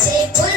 Take Magic.